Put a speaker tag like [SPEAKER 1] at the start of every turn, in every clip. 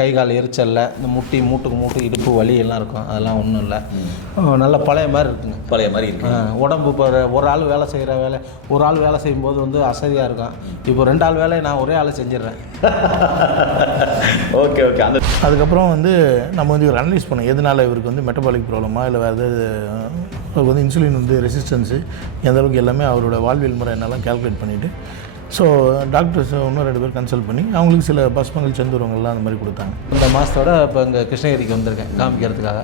[SPEAKER 1] கை கால் எரிச்சல்ல இந்த முட்டி மூட்டுக்கு மூட்டு இடுப்பு வலி எல்லாம் இருக்கும். அதெல்லாம் ஒன்றும் இல்லை. நல்ல பழைய மாதிரி இருக்குங்க.
[SPEAKER 2] பழைய மாதிரி இருக்கு.
[SPEAKER 1] உடம்பு இப்போ ஒரு ஆள் வேலை செய்கிற வேலை ஒரு ஆள் வேலை செய்யும்போது வந்து அசதியாக இருக்கும். இப்போ ரெண்டு ஆள் வேலையை நான் ஒரே ஆள் செஞ்சிடுறேன்.
[SPEAKER 2] Okay okay. அந்த
[SPEAKER 3] அதுக்கப்புறம் வந்து நம்ம வந்து இவர் அனலைஸ் பண்ணோம் எதனால் இவருக்கு வந்து மெட்டபாலிக் ப்ராப்ளமா இல்லை வேறு ஏதாவது அவருக்கு வந்து இன்சுலின் வந்து ரெசிஸ்டன்ஸு எந்த அளவுக்கு எல்லாமே அவரோட வாழ்வியல் முறை என்னெல்லாம் கால்குலேட் பண்ணிவிட்டு ஸோ டாக்டர்ஸ் இன்னும் ரெண்டு பேர் கன்சல்ட் பண்ணி அவங்களுக்கு சில பஸ்மங்கள் செந்துருவங்கள்லாம் அந்த மாதிரி கொடுத்தாங்க.
[SPEAKER 1] இந்த மாதத்தோட இப்போ இங்கே கிருஷ்ணகிரிக்கு வந்திருக்கேன் காமிக்கிறதுக்காக.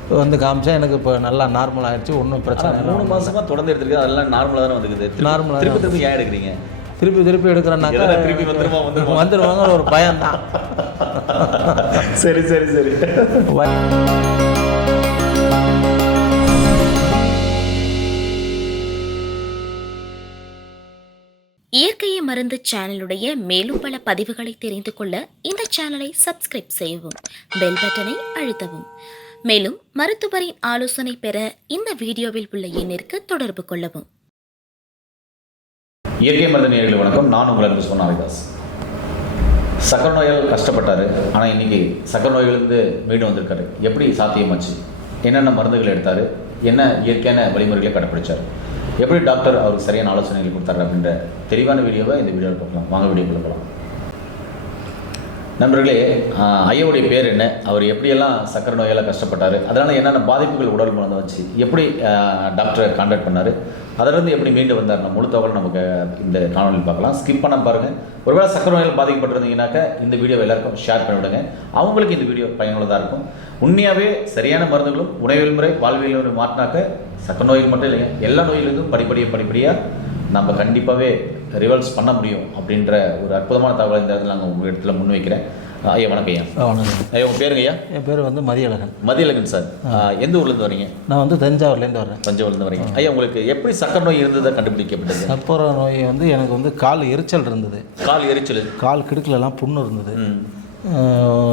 [SPEAKER 1] இப்போ வந்து காமிச்சா எனக்கு இப்போ நல்லா நார்மல் ஆயிடுச்சு ஒன்றும் பிரச்சனை இல்லை.
[SPEAKER 2] மூணு மாசமா தொடர்ந்து எடுத்திருக்கு அதெல்லாம் நார்மலா தானே வந்துக்குது? திருப்பி-
[SPEAKER 1] Normal ஆ
[SPEAKER 2] திருப்பி திருப்பி ஏன் எடுக்கிறீங்க?
[SPEAKER 1] திருப்பி திருப்பி எடுக்கிறேன்னாக்கா
[SPEAKER 2] திருப்பி வந்துருமா
[SPEAKER 1] வந்துடுவாங்க ஒரு பயம் தான்
[SPEAKER 2] சரி சரி. சரி
[SPEAKER 4] மருந்து சேனலுடைய மேலும் பல பதிவுகளை தெரிந்து கொள்ள இந்த சேனலை சப்ஸ்கிரைப் செய்யவும் பெல் பட்டனை அழுத்தவும். மேலும் மருத்துவரின் ஆலோசனை பெற இந்த வீடியோவில் உள்ள எண்ணிற்கு தொடர்பு கொள்ளவும்.
[SPEAKER 2] இயற்கை மருந்து நேர்களை வணக்கம். நான் உங்கள் அன்பு சொன்ன சக்கர நோயால் கஷ்டப்பட்டார் ஆனால் இன்னைக்கு சக்கர நோயிலிருந்து மீண்டும் வந்திருக்காரு. எப்படி சாத்தியமாச்சு? என்னென்ன மருந்துகள் எடுத்தார்? என்ன இயற்கையான வழிமுறைகளை கடைப்பிடிச்சார்? எப்படி டாக்டர் அவருக்கு சரியான ஆலோசனைகள் கொடுத்தாரு அப்படின்ற தெளிவான வீடியோவை இந்த வீடியோவில் பார்க்கலாம். வாங்க வீடியோக்குள்ள போகலாம் நண்பர்களே ஆஹ், ஐயாவுடைய பேர் என்ன? அவர் எப்படியெல்லாம் சக்கரை நோயால் கஷ்டப்பட்டார்? அதனால் என்னென்ன பாதிப்புகள் உடல் மூலம் வச்சு எப்படி டாக்டரை கான்டாக்ட் பண்ணார்? அதிலிருந்து எப்படி மீண்டு வந்தார்? நம்ம முழு தகவல் நமக்கு இந்த காணொலியில் பார்க்கலாம். ஸ்கிப் பண்ண பாருங்கள் ஒருவேளை சக்கரை நோயால் பாதிக்கப்பட்டிருந்தீங்கன்னாக்கா இந்த வீடியோ எல்லாருக்கும் ஷேர் பண்ணி விடுங்க. அவங்களுக்கு இந்த வீடியோ பயனுள்ளதாக இருக்கும். உண்மையாகவே சரியான மருந்துகளும் உணவியல் முறை வாழ்வியல் முறை மாற்றினாக்க சக்கரை நோயில் மட்டும் இல்லைங்க எல்லா நோயிலிருந்தும் படிப்படியாக படிப்படியாக நம்ம கண்டிப்பாகவே ரிவல்ஸ் பண்ண முடியும் அப்படின்ற ஒரு அற்புதமான தகவலை இந்த இடத்துல நாங்கள் உங்கள் இடத்துல முன்வைக்கிறேன். ஐயா வணக்கம் ஐயா.
[SPEAKER 1] வணக்கம்.
[SPEAKER 2] ஐயா உங்கள் பேருங்க ஐயா?
[SPEAKER 1] என் பேர் வந்து மதியழகன்.
[SPEAKER 2] மதியழகன் சார். எந்த ஊர்லேருந்து வரீங்க?
[SPEAKER 1] நான் வந்து தஞ்சாவூர்லேருந்து வர்றேன்.
[SPEAKER 2] தஞ்சாவூர்லேருந்து வரீங்க. ஐயா உங்களுக்கு எப்படி சக்கரை நோய் இருந்ததை கண்டுபிடிக்கப்பட்டது?
[SPEAKER 1] சப்பர நோய் வந்து எனக்கு வந்து கால் எரிச்சல் இருந்தது.
[SPEAKER 2] கால் எரிச்சல்.
[SPEAKER 1] கால் கிடுக்குலலாம் புண்ணு இருந்தது.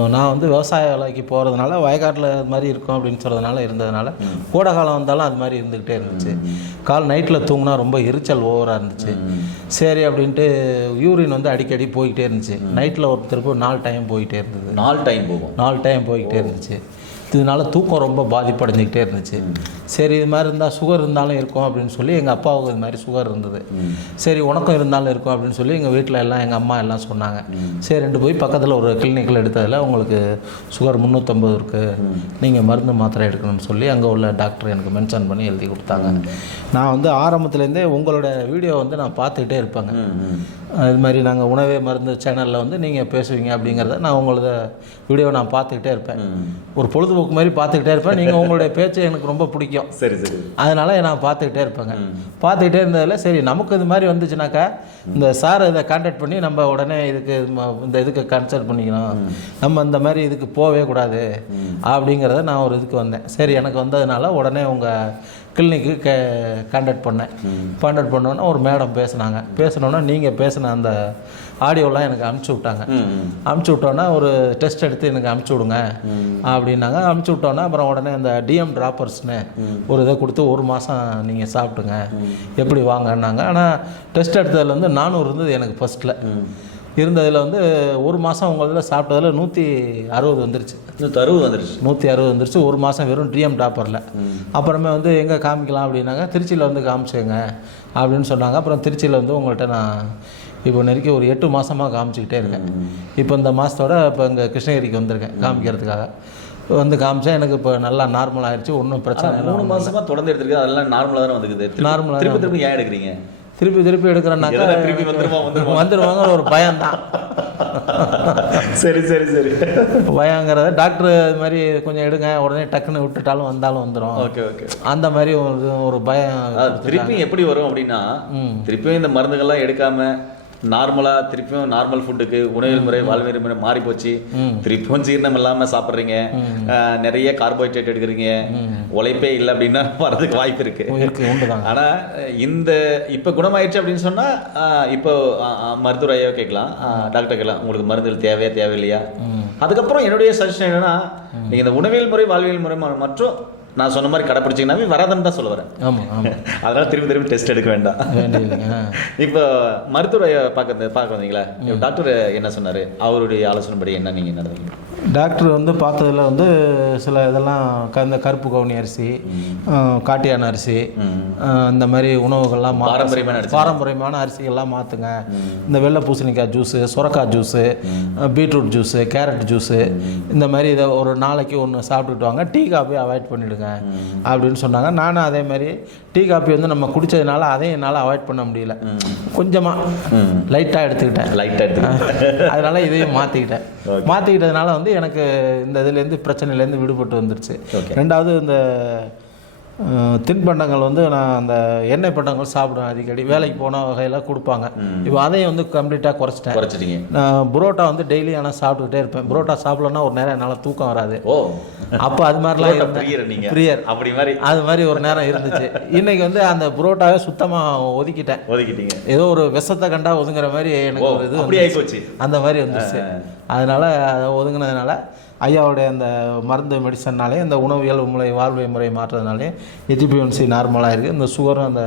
[SPEAKER 1] நான் வந்து விவசாய வேலைக்கு போகிறதுனால வயக்காட்டில் அது மாதிரி இருக்கும் அப்படின்னு சொல்கிறதுனால இருந்ததுனால கோடை காலம் வந்தாலும் அது மாதிரி இருந்துக்கிட்டே இருந்துச்சு. கால் நைட்டில் தூங்கினா ரொம்ப எரிச்சல் ஓவராக இருந்துச்சு. சரி அப்படின்ட்டு யூரின் வந்து அடிக்கடி போய்கிட்டே இருந்துச்சு. நைட்டில் ஒருத்தருக்கு நாலு டைம் போயிட்டே இருந்தது.
[SPEAKER 2] நாலு டைம் போகும்.
[SPEAKER 1] நாலு டைம் போய்கிட்டே இருந்துச்சு. இதனால தூக்கம் ரொம்ப பாதிப்படைஞ்சிக்கிட்டே இருந்துச்சு. சரி இது மாதிரி இருந்தால் சுகர் இருந்தாலும் இருக்கும் அப்படின்னு சொல்லி எங்கள் அப்பாவுக்கு இது மாதிரி சுகர் இருந்தது. சரி உனக்கும் இருந்தாலும் இருக்கும் அப்படின்னு சொல்லி எங்கள் வீட்டில் எல்லாம் எங்கள் அம்மா எல்லாம் சொன்னாங்க. சரி ரெண்டு போய் பக்கத்தில் ஒரு கிளினிக்கில் எடுத்ததில் உங்களுக்கு சுகர் முந்நூற்றம்பது இருக்குது நீங்கள் மருந்து மாத்திரை எடுக்கணும்னு சொல்லி அங்கே உள்ள டாக்டர் எனக்கு மென்ஷன் பண்ணி எழுதி கொடுத்தாங்க. நான் வந்து ஆரம்பத்துலேருந்தே உங்களோட வீடியோ வந்து நான் பார்த்துக்கிட்டே இருப்பேங்க. இது மாதிரி நாங்கள் உணவே மருந்து சேனலில் வந்து நீங்கள் பேசுவீங்க அப்படிங்கிறத நான் உங்களோட வீடியோவை நான் பார்த்துக்கிட்டே இருப்பேன். ஒரு பொழுதுபோக்கு மாதிரி பார்த்துக்கிட்டே இருப்பேன். நீங்கள் உங்களுடைய பேச்சு எனக்கு ரொம்ப பிடிக்கும்.
[SPEAKER 2] சரி சரி.
[SPEAKER 1] அதனால் நான் பார்த்துக்கிட்டே இருப்பேங்க. பார்த்துக்கிட்டே இருந்ததில் சரி நமக்கு இது மாதிரி வந்துச்சுனாக்கா இந்த சார் இதை கான்டாக்ட் பண்ணி நம்ம உடனே இதுக்கு இந்த இதுக்கு கன்சல்ட் பண்ணிக்கணும். நம்ம இந்த மாதிரி இதுக்கு போகவே கூடாது அப்படிங்கிறத நான் ஒரு இதுக்கு வந்தேன். சரி எனக்கு வந்ததுனால உடனே உங்கள் கிளினிக்கு கே கான்டாக்ட் பண்ணேன். கான்டாக்ட் பண்ணோன்னே ஒரு மேடம் பேசுனாங்க. பேசினோன்னே நீங்கள் பேசின அந்த ஆடியோலாம் எனக்கு அனுப்பிச்சி விட்டாங்க. அமுச்சு விட்டோன்னே ஒரு டெஸ்ட் எடுத்து எனக்கு அமுச்சு விடுங்க அப்படின்னாங்க. அமுச்சு விட்டோன்னே அப்புறம் உடனே இந்த டிஎம் ட்ராப்பர்ஸ்னு ஒரு இதை கொடுத்து ஒரு மாதம் நீங்கள் சாப்பிட்டுங்க. எப்படி வாங்கன்னாங்க. ஆனால் டெஸ்ட் எடுத்ததில் வந்து நானூறு இருந்தது எனக்கு ஃபஸ்ட்டில் இருந்ததில் வந்து ஒரு மாதம் இதில் சாப்பிட்டதில் நூற்றி அறுபது வந்துருச்சு.
[SPEAKER 2] இன்னும் தருவு வந்துருச்சு.
[SPEAKER 1] நூற்றி அறுபது வந்துருச்சு. ஒரு மாதம் வெறும் டிஎம் டாப்பரில் அப்புறமே வந்து எங்கே காமிக்கலாம் அப்படின்னாங்க. திருச்சியில் வந்து காமிச்சுங்க அப்படின்னு சொன்னாங்க. அப்புறம் திருச்சியில் வந்து உங்கள்கிட்ட நான் இப்போ நெருக்கி ஒரு எட்டு மாதமாக காமிச்சிக்கிட்டே இருக்கேன். இப்போ இந்த மாதத்தோட இப்போ இங்கே கிருஷ்ணகிரிக்கு வந்திருக்கேன் காமிக்கிறதுக்காக. வந்து காமிச்சா எனக்கு இப்போ நல்லா நார்மல் ஆயிடுச்சு ஒன்றும் பிரச்சனை இல்லை.
[SPEAKER 2] மூணு மாசமா தொடர்ந்து எடுத்திருக்கு அதெல்லாம் நார்மலாக தானே
[SPEAKER 1] Normal ஆ
[SPEAKER 2] திருப்பி திருப்பி ஏன் எடுக்கிறீங்க?
[SPEAKER 1] திருப்பி திருப்பி எடுக்கிறேன்னாக்கா
[SPEAKER 2] திருப்பி வந்துருமா
[SPEAKER 1] வந்துடுவாங்க ஒரு பயம்தான்.
[SPEAKER 2] சரி சரி சரி.
[SPEAKER 1] பயங்கிறத டாக்டர் இது மாதிரி கொஞ்சம் எடுங்க உடனே டக்குன்னு விட்டுட்டாலும் வந்தாலும் வந்துடும்
[SPEAKER 2] ஓகே ஓகே.
[SPEAKER 1] அந்த மாதிரி ஒரு ஒரு பயம்
[SPEAKER 2] அது திருப்பியும் எப்படி வரும் அப்படின்னா திருப்பியும் இந்த மருந்துகள்லாம் எடுக்காம நார்மலா திருப்பியும் நார்மல் ஃபுட்டுக்கு உணவியல் முறை வாழ்வியல் முறை மாறி போச்சு திருப்பியும் ஜீரணம் இல்லாம சாப்பிட்றீங்க. நிறைய கார்போஹைட்ரேட் எடுக்கிறீங்க. உழைப்பே இல்லை அப்படின்னா வரதுக்கு வாய்ப்பு இருக்கு. ஆனா இந்த இப்ப குணமாயிடுச்சு அப்படின்னு சொன்னா இப்போ ஆஹ், ஆஹ், மருத்துவர் ஐயாவை கேட்கலாம் டாக்டர் கேட்கலாம். உங்களுக்கு மருந்துகள் தேவையா தேவையில்லையா? அதுக்கப்புறம் என்னுடைய சஜஷன் என்னன்னா நீங்க இந்த உணவியல் முறை வாழ்வியல் முறை மற்றும் நான் சொன்ன மாதிரி கடைப்பிடிச்சிங்கனாவே வராதுன்னு தான் சொல்ல வரேன்
[SPEAKER 1] ஆமாம்
[SPEAKER 2] அதனால திரும்பி திரும்பி டெஸ்ட் எடுக்க வேண்டாம். இப்போ மருத்துவரை பார்க்க பார்க்க வந்தீங்களா டாக்டர் என்ன சொன்னார்? அவருடைய ஆலோசனைப்படி என்ன நீங்கள் நடந்தீங்க
[SPEAKER 1] டாக்டர் வந்து பார்த்ததுல வந்து சில இதெல்லாம் க- இந்த கருப்பு கவுனி அரிசி காட்டியான அரிசி இந்த மாதிரி உணவுகள்லாம்
[SPEAKER 2] பாரம்பரியமான.
[SPEAKER 1] பாரம்பரியமான அரிசிகள்லாம் மாற்றுங்க இந்த வெள்ளை பூசணிக்காய் ஜூஸு சுரக்காய் juice beetroot juice carrot juice இந்த மாதிரி இதை ஒரு நாளைக்கு ஒன்று சாப்பிட்டுட்டு வாங்க. டீ காஃபி அவாய்ட் பண்ணிவிடுங்க அப்படின்னு சொன்னாங்க. நானும் அதே மாதிரி டீ காஃபி வந்து நம்ம குடித்ததுனால அதையும் என்னால் அவாய்ட் பண்ண முடியல. கொஞ்சமாக லைட்டாக எடுத்துக்கிட்டேன்.
[SPEAKER 2] லைட்டாக எடுத்து
[SPEAKER 1] அதனால இதையும் மாற்றிக்கிட்டேன் மாற்றிக்கிட்டதுனால வந்து எனக்கு இந்த இதுலேருந்து பிரச்சனையிலேருந்து விடுபட்டு வந்துருச்சு. ரெண்டாவது இந்த தின்பண்டங்கள் வந்து நான் அந்த எண்ணெய் பண்டங்கள் சாப்பிடுவேன் அடிக்கடி. வேலைக்கு போன வகையில் கொடுப்பாங்க. இப்போ அதையும் வந்து கம்ப்ளீட்டாக குறைச்சிட்டேன்.
[SPEAKER 2] குறைச்சிட்டீங்க.
[SPEAKER 1] நான் புரோட்டா வந்து டெய்லி ஆனால் சாப்பிட்டுக்கிட்டே இருப்பேன். புரோட்டா சாப்பிடலன்னா ஒரு நேரம் என்னால் தூக்கம் வராது.
[SPEAKER 2] ஓ.
[SPEAKER 1] அப்போ அது மாதிரிலாம் இருந்தேன்.
[SPEAKER 2] பிரியர் அப்படி மாதிரி.
[SPEAKER 1] அது மாதிரி ஒரு நேரம் இருந்துச்சு. இன்னைக்கு வந்து அந்த புரோட்டாவை சுத்தமாக ஒதுக்கிட்டேன்.
[SPEAKER 2] ஒதுக்கிட்டீங்க.
[SPEAKER 1] ஏதோ ஒரு விஷத்தை கண்டா ஒதுங்குற மாதிரி எனக்கு ஒரு இது அந்த மாதிரி வந்துருச்சு அதனால் அதை ஒதுங்கினதுனால ஐயாவுடைய அந்த மருந்து மெடிசன்னாலே இந்த உணவியல் முறை வாழ்வை முறை மாற்றதுனாலே ஹெச்பிஎன்சி நார்மலாக இருக்குது இந்த சுகரும் அந்த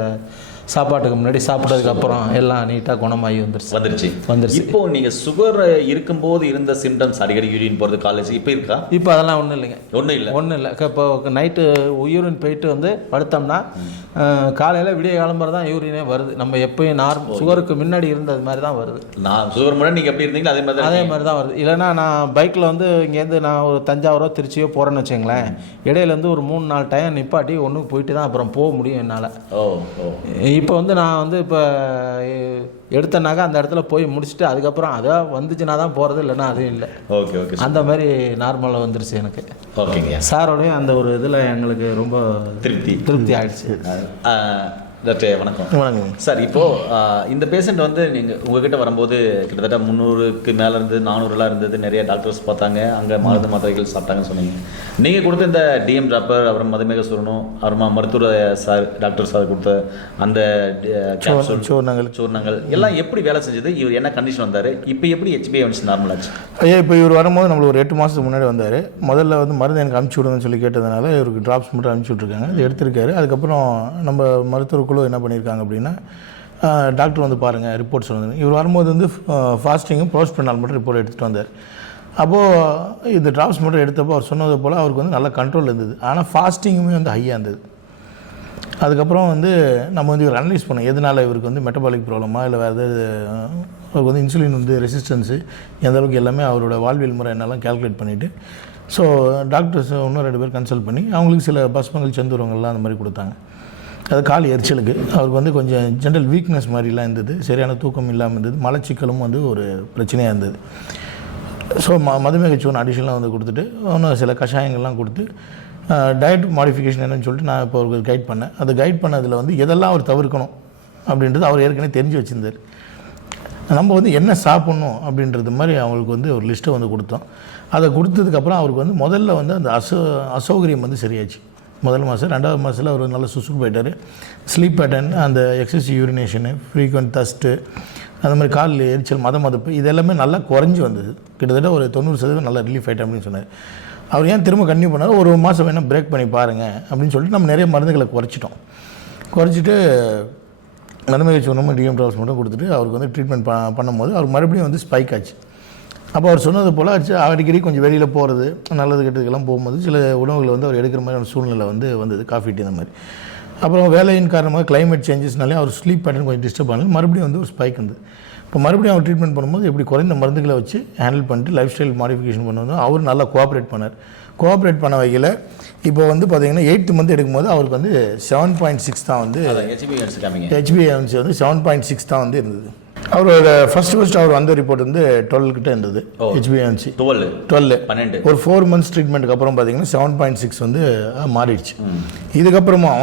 [SPEAKER 1] சாப்பாட்டுக்கு முன்னாடி சாப்பிட்டதுக்கு அப்புறம் எல்லாம் நீட்டாக குணமாகி வந்துருச்சு.
[SPEAKER 2] வந்துருச்சு.
[SPEAKER 1] வந்துருச்சு.
[SPEAKER 2] இப்போ நீங்க சுகர் இருக்கும்போது இருந்த சிம்டம்ஸ் அடிக்கடி யூரின் போறது காலேஜ் இப்போ இருக்கா?
[SPEAKER 1] இப்போ அதெல்லாம் ஒன்றும் இல்லைங்க.
[SPEAKER 2] ஒண்ணும் இல்ல.
[SPEAKER 1] ஒன்றும் இல்லை. இப்போ நைட்டு யூரின் போயிட்டு வந்து படுத்தோம்னா காலையில் விடிய கிளம்புற தான் யூரினே வருது. நம்ம எப்பயும் நார்மல் சுகருக்கு முன்னாடி இருந்தது மாதிரி தான் வருது.
[SPEAKER 2] நான் சுகர் முன்னாடி நீங்க எப்படி இருந்தீங்களோ அதே மாதிரி தான்
[SPEAKER 1] அதே. மாதிரி தான் வருது. இல்லைன்னா நான் பைக்கில் வந்து இங்கேருந்து நான் ஒரு தஞ்சாவூரோ திருச்சியோ போகிறேன்னு வச்சுங்களேன். இடையிலேருந்து ஒரு மூணு நாலு டைம் நிப்பாட்டி ஒன்று போயிட்டு தான் அப்புறம் போக முடியும் என்னால்.
[SPEAKER 2] ஓ ஓ.
[SPEAKER 1] இப்போ வந்து நான் வந்து இப்போ எடுத்தனாக்கா அந்த இடத்துல போய் முடிச்சுட்டு அதுக்கப்புறம் அதான் வந்துச்சுன்னா தான் போகிறது இல்லைன்னா அதுவும் இல்லை.
[SPEAKER 2] Okay okay.
[SPEAKER 1] அந்த மாதிரி நார்மலாக வந்துருச்சு எனக்கு.
[SPEAKER 2] ஓகேங்க
[SPEAKER 1] சாரோடையும் அந்த ஒரு இதில் எங்களுக்கு ரொம்ப
[SPEAKER 2] திருப்தி.
[SPEAKER 1] திருப்தி ஆயிடுச்சு.
[SPEAKER 2] டாக்டர் வணக்கம்.
[SPEAKER 3] வணக்கம்.
[SPEAKER 2] சார் இப்போ ஆஹ், இந்த பேஷண்ட் வந்து நீங்கள் உங்ககிட்ட வரும்போது கிட்டத்தட்ட முந்நூறுக்கு மேலே இருந்து நானூறுலாம் இருந்தது. நிறைய டாக்டர்ஸ் பார்த்தாங்க. அங்கே மருந்து மாத்திரைகள் சாப்பிட்டாங்கன்னு சொன்னீங்க. நீங்கள் கொடுத்த இந்த டிஎம் ட்ராப்பர் அப்புறம் மதுமேக சுரணும் அப்புறமா மருத்துவ சார் டாக்டர் சார் கொடுத்த அந்த
[SPEAKER 3] சூர்ணங்கள்.
[SPEAKER 2] சூர்ணங்கள் எல்லாம் எப்படி வேலை செஞ்சது? இவர் என்ன கண்டிஷன் வந்தார்? இப்போ எப்படி ஹெச்பிஎன்சி நார்மல் ஆச்சு?
[SPEAKER 3] ஐயா இப்போ இவர் வரும்போது நம்மளுக்கு ஒரு எட்டு மாதத்துக்கு முன்னாடி வந்தார். முதல்ல வந்து மருந்து எனக்கு அனுப்பிச்சி விடுங்கன்னு சொல்லி கேட்டதுனால இவருக்கு ட்ராப்ஸ் மட்டும் அனுப்பிச்சி விட்ருக்காங்க எடுத்திருக்காரு. அதுக்கப்புறம் நம்ம மருத்துவர் குழு என்ன பண்ணியிருக்காங்க அப்படின்னா டாக்டர் வந்து பாருங்கள் ரிப்போர்ட் சொல்லுங்க இவர் வரும்போது வந்து ஃபாஸ்டிங்கும் ப்ரோஸ்பெனால் பண்ணால் மட்டும் ரிப்போர்ட் எடுத்துகிட்டு வந்தார். அப்போது இந்த ட்ராப்ஸ் மட்டும் எடுத்தப்போ அவர் சொன்னது போல் அவருக்கு வந்து நல்ல கண்ட்ரோல் இருந்தது. ஆனால் ஃபாஸ்டிங்குமே வந்து ஹையாக இருந்தது. அதுக்கப்புறம் வந்து நம்ம வந்து இவர் அனலைஸ் பண்ணோம். எதனால் இவருக்கு வந்து மெட்டபாலிக் ப்ராப்ளமா இல்லை வேறு ஏதாவது அவருக்கு வந்து இன்சுலின் வந்து ரெசிஸ்டன்ஸு எந்த அளவுக்கு எல்லாமே அவரோட வாழ்வியல் முறை என்னெல்லாம் கால்குலேட் பண்ணிவிட்டு ஸோ டாக்டர்ஸ் இன்னும் ரெண்டு பேர் கன்சல்ட் பண்ணி அவங்களுக்கு சில பஸ்மங்கள் செந்தூரங்கள்லாம் அந்த மாதிரி கொடுத்தாங்க. அது கால் எரிச்சலுக்கு. அவருக்கு வந்து கொஞ்சம் ஜென்ரல் வீக்னஸ் மாதிரிலாம் இருந்தது. சரியான தூக்கம் இல்லாமல் இருந்தது. மலச்சிக்கலும் வந்து ஒரு பிரச்சனையாக இருந்தது. ஸோ ம மதுமேக சூன் அடிஷனலாக வந்து கொடுத்துட்டு இன்னும் சில கஷாயங்கள்லாம் கொடுத்து டயட் மாடிஃபிகேஷன் என்னன்னு சொல்லிட்டு நான் இப்போ அவருக்கு கைட் பண்ணேன். அது கைட் பண்ணதில் வந்து எதெல்லாம் அவர் தவிர்க்கணும் அப்படின்றது அவர் ஏற்கனவே தெரிஞ்சு வச்சுருந்தார். நம்ம வந்து என்ன சாப்பிட்ணும் அப்படின்றது மாதிரி அவங்களுக்கு வந்து ஒரு லிஸ்ட்டை வந்து கொடுத்தோம். அதை கொடுத்ததுக்கப்புறம் அவருக்கு வந்து முதல்ல வந்து அந்த அசௌ அசௌகரியம் வந்து சரியாச்சு. முதல் மாதம் ரெண்டாவது மாதத்தில் அவர் நல்லா சுசுக்கு போயிட்டார். ஸ்லீப் பேட்டர்ன் அந்த எக்ஸஸ் யூரினேஷனு ஃப்ரீக்வெண்ட் தஸ்ட்டு அந்த மாதிரி காலில் எரிச்சல் மத மதப்பு இது எல்லாமே நல்லா குறைஞ்சி வந்தது. கிட்டத்தட்ட ஒரு தொண்ணூறு சதவீதம் நல்லா ரிலீஃப் ஆகிட்டேன் அப்படின்னு சொன்னார். அவர் ஏன் திரும்ப கன்டினியூ பண்ணார்? ஒரு மாதம் வேணால் பிரேக் பண்ணி பாருங்கள் அப்படின்னு சொல்லிட்டு நம்ம நிறைய மருந்துகளை குறைச்சிட்டோம். குறைச்சிட்டு மதுமேக சூர்ணமும் டிஎம் ட்ராவல்ஸ் மட்டும் கொடுத்துட்டு அவருக்கு வந்து ட்ரீட்மெண்ட் ப பண்ணும்போது அவர் மறுபடியும் வந்து ஸ்பைக் ஆச்சு. அப்போ அவர் சொன்னது போல் அடிக்கடி கொஞ்சம் வெளியில் போகிறது நல்லது கெட்டதுக்கெல்லாம் போகும்போது சில உணவுகளை வந்து அவர் எடுக்கிற மாதிரியான சூழ்நிலை வந்து வந்தது காஃபி டீ இந்த மாதிரி. அப்புறம் வேலையின் காரணமாக climate சேஞ்சஸ்னாலே அவர் ஸ்லீப் பேட்டர்ன் கொஞ்சம் டிஸ்டர்ப் ஆனாலும் மறுபடியும் வந்து ஒரு ஸ்பைக் வந்து இப்போ மறுபடியும் அவர் ட்ரீட்மெண்ட் பண்ணும்போது எப்படி குறைந்த மருந்துகளை வச்சு ஹேண்டில் பண்ணிட்டு லைஃப் ஸ்டைல் மாடிஃபிகேஷன் பண்ணுவது அவர் நல்லா கோஆப்ரேட் பண்ணார். கோஆப்ரேட் பண்ண வகையில் இப்போ வந்து பார்த்தீங்கன்னா எயித்து மந்த் எடுக்கும்போது அவருக்கு வந்து செவன் பாயிண்ட் சிக்ஸ் தான் வந்து
[SPEAKER 2] ஹெச்பிஎன்சி
[SPEAKER 3] வந்து செவன் பாயிண்ட் சிக்ஸ் தான் வந்து இருந்தது. அவரோட ஃபர்ஸ்ட் ஃபர்ஸ்ட் அவர் வந்த ரிப்போர்ட் வந்து டுவெல் கிட்ட இருந்தது ஹெச்பிஎம்சி
[SPEAKER 2] டுவெல்
[SPEAKER 3] டுவெல்
[SPEAKER 2] பன்னெண்டு.
[SPEAKER 3] ஒரு ஃபோர் மந்த்ஸ் ட்ரீட்மெண்ட்டுக்கு அப்புறம் பார்த்தீங்கன்னா செவன் பாயிண்ட் சிக்ஸ் வந்து மாறிடுச்சு. இதுக்கப்புறமா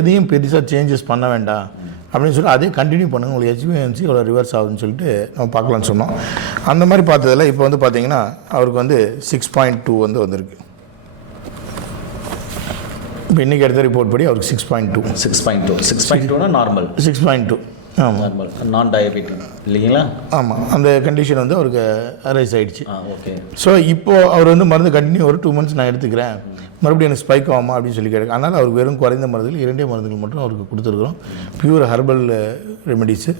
[SPEAKER 3] எதையும் பெருசாக சேஞ்சஸ் பண்ண வேண்டாம் அப்படின்னு சொல்லி அதே கண்டினியூ பண்ணுங்க உங்களுக்கு ஹெச்பிஎன்சி இவ்வளோ ரிவர்ஸ் ஆகுதுன்னு சொல்லிட்டு நம்ம பார்க்கலாம்னு சொன்னோம். அந்த மாதிரி பார்த்ததில் இப்போ வந்து பார்த்தீங்கன்னா அவருக்கு வந்து சிக்ஸ் பாயிண்ட் டூ வந்து வந்திருக்கு. இப்போ இன்றைக்கி எடுத்த ரிப்போர்ட் படி அவருக்கு six point two
[SPEAKER 2] six point two six point டூனா normal
[SPEAKER 3] six point two
[SPEAKER 2] normal நான் டயபெட்டிக் இல்லைங்களா?
[SPEAKER 3] ஆமாம் அந்த கண்டிஷன் வந்து அவருக்கு அரைஸ் ஆயிடுச்சு.
[SPEAKER 2] ஆ ஓகே
[SPEAKER 3] ஸோ இப்போது அவர் வந்து மருந்து கண்டினியூ ஒரு டூ மந்த்ஸ் நான் எடுத்துக்கிறேன். மறுபடியும் எனக்கு ஸ்பைக் ஆகுமா அப்படின்னு சொல்லி கேட்க அதனால் அவருக்கு வெறும் குறைந்த மருந்துகள் இரண்டே மருந்துகள் மட்டும் அவருக்கு கொடுத்துருக்குறோம். பியூர் ஹெர்பல் ரெமெடிஸு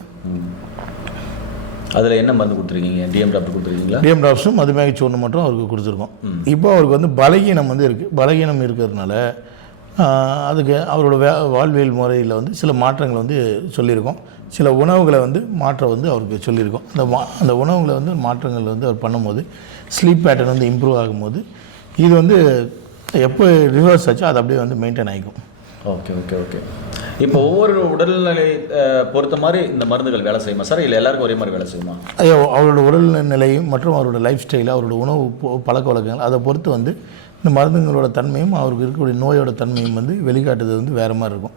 [SPEAKER 2] அதில் என்ன மருந்து கொடுத்துருக்கீங்க? டிஎம் டாக்டர் கொடுத்துருக்கீங்களா?
[SPEAKER 3] டிஎம் டாப்ஸும் மதுமேக சூர்ணம் மட்டும் அவருக்கு கொடுத்துருக்கோம். இப்போ அவருக்கு வந்து பலகீனம் வந்து இருக்குது பலகீனம் இருக்கிறதுனால அதுக்கு அவரோட வே வாழ்வியல் முறையில் வந்து சில மாற்றங்கள் வந்து சொல்லியிருக்கோம். சில உணவுகளை வந்து மாற்ற வந்து அவருக்கு சொல்லியிருக்கோம். அந்த மா அந்த உணவுகளை வந்து மாற்றங்கள் வந்து அவர் பண்ணும்போது ஸ்லீப் பேட்டர்ன் வந்து இம்ப்ரூவ் ஆகும்போது இது வந்து எப்போ ரிவர்ஸ் ஆச்சோ அது அப்படியே வந்து மெயின்டைன் ஆகிக்கும்
[SPEAKER 2] ஓகே ஓகே ஓகே இப்போ ஒவ்வொரு உடல்நிலை பொறுத்த மாதிரி இந்த மருந்துகள் வேலை செய்யுமா சார்? இல்லை எல்லாருக்கும் ஒரே மாதிரி வேலை செய்யுமா?
[SPEAKER 3] ஐயோ அவரோட உடல்நிலையும் மற்றும் அவரோட லைஃப் ஸ்டைல் அவரோட உணவு பழக்க வழக்கங்கள் அதை பொறுத்து வந்து இந்த மருந்துங்களோட தன்மையும் அவருக்கு இருக்கக்கூடிய நோயோட தன்மையும் வந்து வெளிக்காட்டுறது வந்து வேறு மாதிரி இருக்கும்.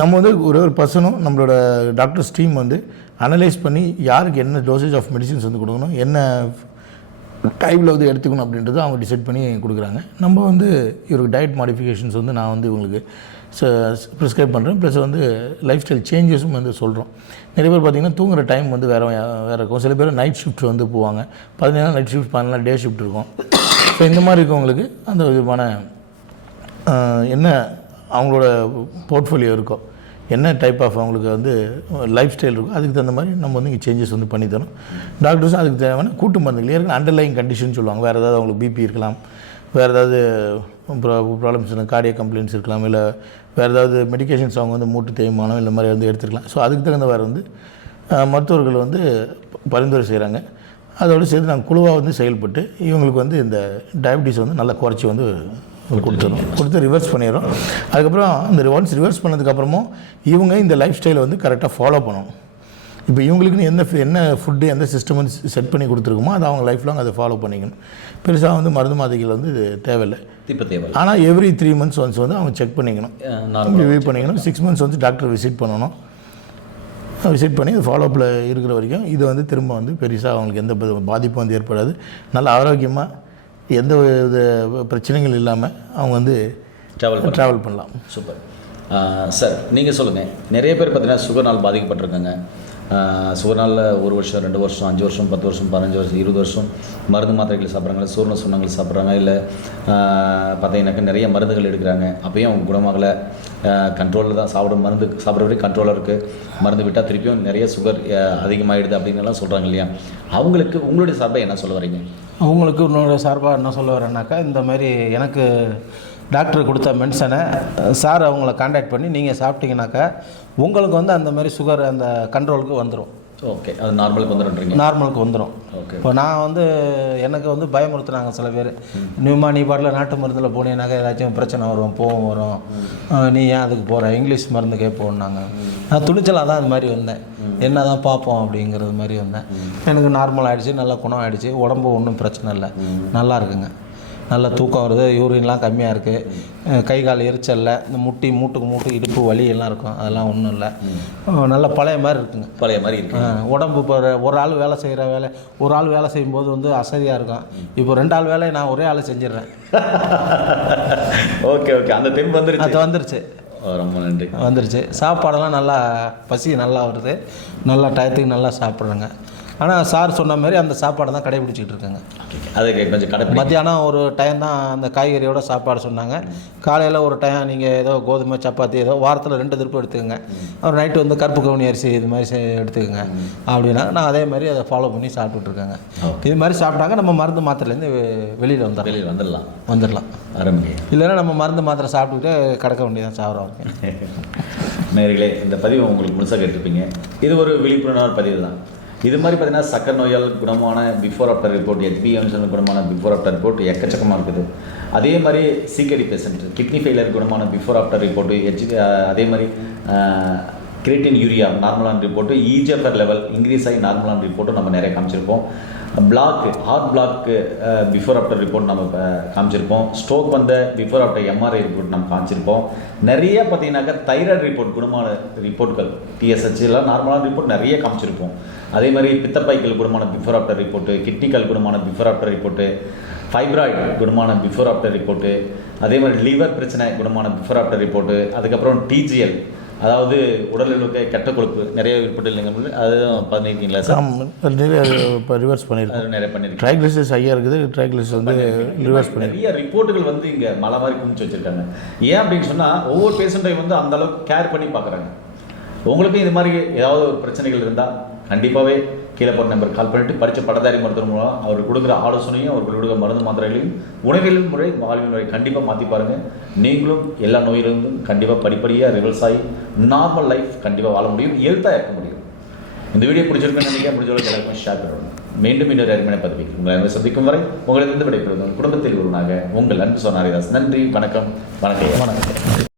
[SPEAKER 3] நம்ம வந்து ஒரு ஒரு பர்சனும் நம்மளோட டாக்டர்ஸ் டீம் வந்து அனலைஸ் பண்ணி யாருக்கு என்ன டோசேஜ் ஆஃப் மெடிசின்ஸ் வந்து கொடுக்கணும் என்ன டைமில் வந்து எடுத்துக்கணும் அப்படின்றத அவங்க டிசைட் பண்ணி கொடுக்குறாங்க. நம்ம வந்து இவருக்கு டயட் மாடிஃபிகேஷன்ஸ் வந்து நான் வந்து இவங்களுக்கு ப்ரிஸ்கிரைப் பண்ணுறேன் ப்ளஸ் வந்து லைஃப் ஸ்டைல் சேஞ்சஸும் வந்து சொல்கிறோம் நிறைய பேர் பார்த்திங்கன்னா தூங்குற டைம் வந்து வேறு வேறு இருக்கும். சில பேர் நைட் ஷிஃப்ட் வந்து போவாங்க. பதினேழு நைட் ஷிஃப்ட் பதினாலு டே ஷிஃப்ட் இருக்கும். ஸோ இந்த மாதிரி இருக்கவங்களுக்கு அந்த விதமான என்ன அவங்களோட போர்ட்ஃபோலியோ இருக்கோ என்ன டைப் ஆஃப் அவங்களுக்கு வந்து லைஃப் ஸ்டைல் இருக்கோ அதுக்கு தகுந்த மாதிரி நம்ம வந்து இங்கே சேஞ்சஸ் வந்து பண்ணி தரோம் டாக்டர்ஸும் அதுக்கு தேவையான கூட்டு மருந்துகள். ஏற்கனவே அண்டர்லைங் கண்டிஷன் சொல்லுவாங்க. வேறு ஏதாவது அவங்களுக்கு பிபி இருக்கலாம். வேறு ஏதாவது ப்ராப்ளம்ஸ் கார்டிய கம்ப்ளைண்ட்ஸ் இருக்கலாம். இல்லை வேறு ஏதாவது மெடிகேஷன்ஸ் அவங்க வந்து மூட்டு தேய்மானம் இந்த மாதிரி வந்து எடுத்துக்கலாம் ஸோ அதுக்கு தகுந்த மாதிரி வந்து மருத்துவர்கள் வந்து பரிந்துரை செய்கிறாங்க அதோடு சேர்த்து நாங்கள் குழுவாக வந்து செயல்பட்டு இவங்களுக்கு வந்து இந்த டயபிட்டிஸ் வந்து நல்லா குறைச்சி வந்து கொடுத்துரும் கொடுத்து ரிவர்ஸ் பண்ணிடுறோம். அதுக்கப்புறம் இந்த ஒன்ஸ் ரிவர்ஸ் பண்ணதுக்கப்புறமும் இவங்க இந்த லைஃப் ஸ்டைலை வந்து கரெக்டாக ஃபாலோ பண்ணணும். இப்போ இவங்களுக்குன்னு என்ன ஃபு- என்ன ஃபுட்டு எந்த சிஸ்டம் வந்து செட் பண்ணி கொடுத்துருக்குமோ அதை அவங்க லைஃப் லாங் அதை ஃபாலோ பண்ணிக்கணும். பெருசாக வந்து மருந்து மாதைகள் வந்து தேவையில்லை.
[SPEAKER 2] தேவை
[SPEAKER 3] ஆனால் எவ்ரி த்ரீ மந்த்ஸ் ஒன்ஸ் வந்து அவங்க செக் பண்ணிக்கணும். ரிவ்யூ பண்ணிக்கணும். சிக்ஸ் மந்த்ஸ் வந்து டாக்டர் விசிட் பண்ணணும். விசிட் பண்ணி ஃபாலோஅப்பில் இருக்கிற வரைக்கும் இது வந்து திரும்ப வந்து பெருசாக அவங்களுக்கு எந்த பாதிப்பும் வந்து ஏற்படாது. நல்ல ஆரோக்கியமாக எந்த வித பிரச்சனைகள் இல்லாமல் அவங்க வந்து
[SPEAKER 2] ட்ராவல்
[SPEAKER 3] ட்ராவல் பண்ணலாம்.
[SPEAKER 2] சூப்பர் சார் நீங்கள் சொல்லுங்கள் நிறைய பேர் பார்த்தீங்கன்னா சுகர்னால் பாதிக்கப்பட்டிருக்காங்க. சுகநாளில் ஒரு வருஷம் ரெண்டு வருஷம் அஞ்சு வருஷம் பத்து வருஷம் பதினஞ்சு வருஷம் இருபது வருஷம் மருந்து மாத்திரைகள் சாப்பிட்றாங்க சூர்ண சுண்ணங்கள் சாப்பிட்றாங்க இல்லை பார்த்தீங்கன்னாக்கா நிறைய மருந்துகள் எடுக்கிறாங்க. அப்பயும் அவங்க குணமாகலை. கண்ட்ரோலில் தான் சாப்பிட மருந்து சாப்பிட்ற வரைக்கும் கண்ட்ரோலாக இருக்குது மருந்து விட்டால் திருப்பியும் நிறைய சுகர் அதிகமாகிடுது அப்படின்னுலாம் சொல்கிறாங்க இல்லையா? அவங்களுக்கு உங்களுடைய சார்பை என்ன சொல்ல வரீங்க?
[SPEAKER 1] அவங்களுக்கு உன்னோட சார்பாக என்ன சொல்ல வரேன்னாக்கா இந்த மாதிரி எனக்கு டாக்டர் கொடுத்த மெடிசனை சார் அவங்கள காண்டாக்ட் பண்ணி நீங்கள் சாப்பிட்டீங்கன்னாக்கா உங்களுக்கு வந்து அந்த மாதிரி சுகர் அந்த கண்ட்ரோலுக்கு வந்துடும்
[SPEAKER 2] ஓகே அது நார்மலுக்கு வந்துடுன்றீங்க
[SPEAKER 1] நார்மலுக்கு வந்துடும்
[SPEAKER 2] ஓகே
[SPEAKER 1] இப்போ நான் வந்து எனக்கு வந்து பயமுறுத்துனாங்க சில பேர். நீமா நீ பாட்டில் நாட்டு மருந்தில் போனீங்கன்னாக்கா ஏதாச்சும் பிரச்சனை வரும் போகும் வரும். நீ ஏன் அதுக்கு போகிற இங்கிலீஷ் மருந்துக்கே போனாங்க நான் துணிச்சலாக தான் அது மாதிரி வந்தேன். என்ன தான் பார்ப்போம் அப்படிங்கிறது மாதிரி வந்தேன். எனக்கு நார்மல் ஆகிடுச்சு நல்லா குணம் ஆகிடுச்சு உடம்பு ஒன்றும் பிரச்சனை இல்லை. நல்லா இருக்குங்க. நல்ல தூக்கம் வருது யூரின்லாம் கம்மியாக இருக்குது கை கால் எரிச்சல்ல இந்த முட்டி மூட்டுக்கு மூட்டு இடுப்பு வலி எல்லாம் இருக்கும். அதெல்லாம் ஒன்றும் இல்லை. நல்ல பழைய மாதிரி இருக்குங்க.
[SPEAKER 2] பழைய மாதிரி இருக்கு.
[SPEAKER 1] உடம்பு இப்போ ஒரு- ஆள் வேலை செய்கிற வேலை ஒரு ஆள் வேலை செய்யும்போது வந்து அசதியாக இருக்கும். இப்போ ரெண்டு ஆள் வேலையை நான் ஒரே ஆள் செஞ்சிடுறேன்.
[SPEAKER 2] Okay okay. அந்த தெம்பு வந்துருச்சு.
[SPEAKER 1] அது வந்துருச்சு.
[SPEAKER 2] ரொம்ப நன்றி.
[SPEAKER 1] வந்துருச்சு. சாப்பாடெல்லாம் நல்லா பசி நல்லா வருது. நல்லா டயத்துக்கு நல்லா சாப்பிட்றேங்க. ஆனால் சார் சொன்ன மாதிரி அந்த சாப்பாடை தான் கடைபிடிச்சிட்டு இருக்கேங்க.
[SPEAKER 2] அதுக்கு கொஞ்சம் கடைப்பிடி
[SPEAKER 1] மத்தியானம் ஒரு டைம் தான் அந்த காய்கறியோட சாப்பாடு சொன்னாங்க. காலையில் ஒரு டைம் நீங்கள் ஏதோ கோதுமை சப்பாத்தி ஏதோ வாரத்தில் ரெண்டு திருப்பு எடுத்துக்கோங்க. அப்புறம் நைட்டு வந்து கருப்பு கவுனி அரிசி இது மாதிரி எடுத்துக்கோங்க. அப்படின்னா நான் அதே மாதிரி அதை ஃபாலோ பண்ணி சாப்பிட்டுட்டு இருக்கேங்க. இது மாதிரி சாப்பிட்டாங்க நம்ம மருந்து மாத்திரைலேருந்து வெளியில் வந்துடலாம்.
[SPEAKER 2] வெளியில் வந்துடலாம்.
[SPEAKER 1] வந்துடலாம். இல்லைன்னா நம்ம மருந்து மாத்திரை சாப்பிட்டுக்கிட்டு கிடக்க வேண்டியதான் சாப்பிட்றோம்
[SPEAKER 2] நேர்களே இந்த பதிவு உங்களுக்கு முழுசாக கேட்டிருப்பீங்க. இது ஒரு விழிப்புணர்வு பதிவு தான். இது மாதிரி பார்த்தீங்கன்னா சக்கரை நோயால் குணமான பிஃபோர் ஆஃப்டர் ரிப்போர்ட் ஹெச்பிஎம்ஸ் குணமான பிஃபோர் ஆஃப்டர் ரிப்போர்ட் எக்கச்சக்கமாக இருக்குது. அதே மாதிரி சிகடி பேஷண்ட் கிட்னி ஃபெயிலியர் குணமான பிஃபோர் ஆஃப்டர் ரிப்போர்ட்டு ஹெச் அதே மாதிரி கிரேட்டின் யூரியா நார்மலான ரிப்போர்ட்டு இஜிஎஃப்ஆர் லெவல் இன்க்ரீஸ் ஆகி நார்மலான ரிப்போர்ட்டும் நம்ம நிறைய காமிச்சிருப்போம். Block heart block before after report நம்ம இப்போ காமிச்சிருப்போம். ஸ்ட்ரோக் வந்த பிஃபோர் ஆஃப்டர் எம்ஆர்ஐ ரிப்போர்ட் நம்ம காமிச்சிருப்போம். நிறைய பார்த்தீங்கன்னாக்கா தைராய்டு ரிப்போர்ட் குணமான ரிப்போர்ட்கள் டிஎஸ்ஹெச்லாம் நார்மலான ரிப்போர்ட் நிறைய காமிச்சிருப்போம். அதே மாதிரி பித்தப்பைக்கல் குணமான பிஃபோர் ஆஃப்டர் ரிப்போர்ட்டு கிட்னிக்கல் குணமான பிஃபோர் ஆஃப்டர் ரிப்போர்ட்டு ஃபைப்ராய்டு குணமான பிஃபோர் ஆஃப்டர் ரிப்போர்ட்டு அதே மாதிரி லிவர் பிரச்சனை குணமான பிஃபோர் ஆஃப்டர் ரிப்போர்ட்டு அதுக்கப்புறம் டிஜிஎல் அதாவது உடலில் இருக்க கெட்ட கொழுப்பு நிறைய ஏற்பட்டு இல்லைங்க அதுவும் பண்ணியிருக்கீங்களா சார்?
[SPEAKER 3] இப்போ ரிவர்ஸ் பண்ணியிருக்கோம்
[SPEAKER 2] நிறைய பண்ணியிருக்கீங்க
[SPEAKER 3] ட்ரைக்ளிசஸ் ஹையாக இருக்குது ட்ரைக்ளிசஸ் வந்து ரிவர்ஸ் பண்ணியிருக்கோம்
[SPEAKER 2] நிறைய ரிப்போர்ட்டுகள் வந்து இங்கே மலை மாதிரி குமிச்சு வச்சிருக்காங்க. ஏன் அப்படின்னு சொன்னால் ஒவ்வொரு பேஷண்ட்டையும் வந்து அந்த அளவுக்கு கேர் பண்ணி பார்க்குறாங்க. உங்களுக்கும் இது மாதிரி ஏதாவது ஒரு பிரச்சனைகள் இருந்தால் கண்டிப்பாகவே கீழே போகிற நம்பர் கால் பண்ணிட்டு படித்த பட்டதாரி மருத்துவர் மூலம் அவர் கொடுக்குற ஆலோசனையும் அவர் கொடுக்குற மருந்து மாத்திரைகளையும் உணவியல் முறை வாழ்வியல் முறை கண்டிப்பாக மாற்றி பாருங்கள் நீங்களும் எல்லா நோயிலிருந்தும் கண்டிப்பாக படிப்படியாக ரிவர்ஸ் ஆகி நார்மல் லைஃப் கண்டிப்பாக வாழ முடியும் எழுத்தாக இருக்க முடியும். இந்த வீடியோ பிடிச்சிருக்கேன் நினைக்கிறேன். முடிஞ்ச எல்லாருக்கும் ஷேர் பண்ணுறோம் மீண்டும் இன்னொரு அருமையான பதவி உங்களை அன்பு சந்திக்கும் வரை உங்களிடம் விடைபெறுவது குடும்பத்தில் ஒருவனாக உங்கள் அன்பு சொன்னாரிதாஸ் நன்றி வணக்கம் வணக்கம்.
[SPEAKER 3] வணக்கம்.